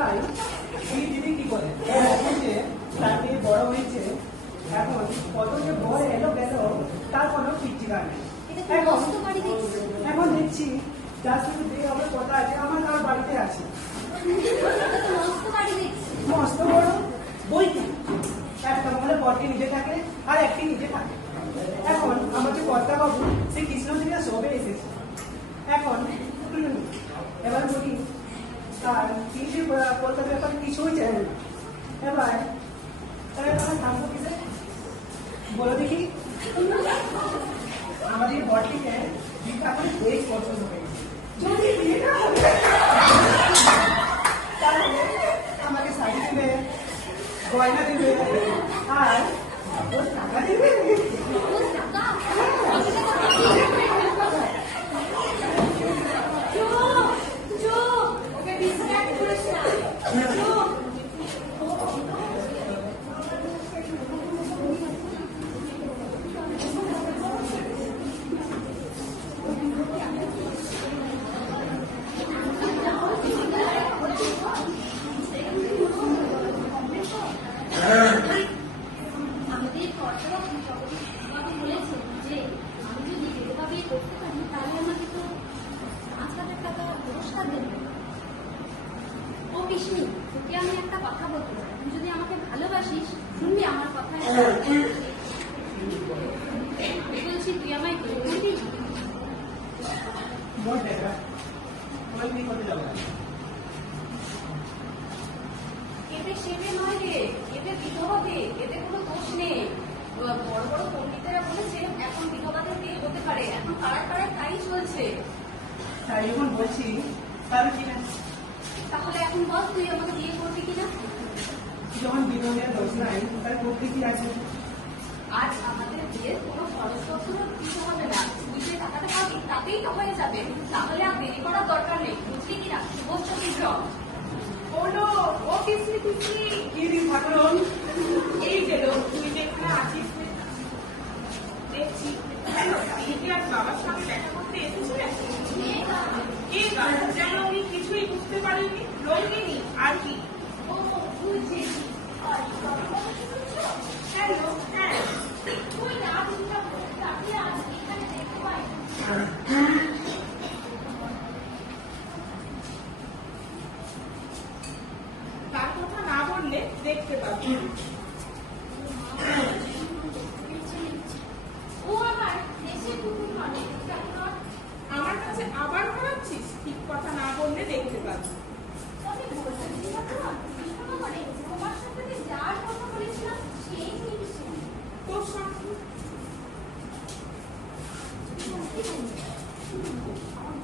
তাই এই দিদি কি করে যে তার মেয়ে বড় হয়েছে, এখন কত যে ভয় এলো গেল তার কোনো ঠিক ঠিকানা নেই। এখন দেখছি যার সাথে বিয়ে হবে কথা আছে আমার তার বাড়িতে আছে, মস্ত বড় বইটি একটা মহলে বরকে নিজে থাকে আর একটি নিজে থাকে। এখন আমার যে কর্তা বাবু সে কৃষ্ণচূড়া সবে এসেছে। এখন এবার বলি আর কিছু কলকাতার ব্যাপারে কিছুই জানে না। এবার থাকবো কিসে বলো দেখি। আমাদের বরটিকে বিটা করে বেশ পছন্দ হয়েছে, যদি বিয়েটা হবে তাহলে আমাকে শাড়ি দেবে, গয়না দেবে আর টাকা দেবে। আমি একটা কথা বলতে চাই, তুই যদি আমাকে ভালোবাসিস শুনবি আমার কথা। বলছি তুই আমায় বিয়ে করবি? এতে সেবে নয় রে, এতে বিধবাতে, এতে কোনো দোষ নেই। বড় বড় পণ্ডিতেরা বলেছে এখন বিধবাদের বিয়ে হতে পারে, এখন পাড়ায় পাড়ায় তাই চলছে। তাই এখন বলছি তাহলে ঠিক আছে, তাহলে এখন বল তুই আমাকে বিয়ে করবি কিনা? যখন বিধবের দোষ নাই তার করতে কি আছে? আজ আমাদের বিয়ের কোনো খরচপত্র দিতে হবে না, তুই যে টাকাটা পাবি তাতেই তো হয়ে যাবে। তাহলে আর দেরি করার দরকার নেই, বুঝলি কিনা? শুভ শীঘ্র বলো ও কিসলি কিসলি কি দিন ঠাকুরন এই গেল, তুই যে এখানে আছিস দেখছি। তুই কি আজ বাবার সঙ্গে দেখা করতে এসেছিলে? কে গাছ যেন আমি কিছুই বুঝতে পারিনি। রঙ্গিনী আর কি? ও বুঝেছি। হ্যালো, হ্যাঁ তুই না চিন্তা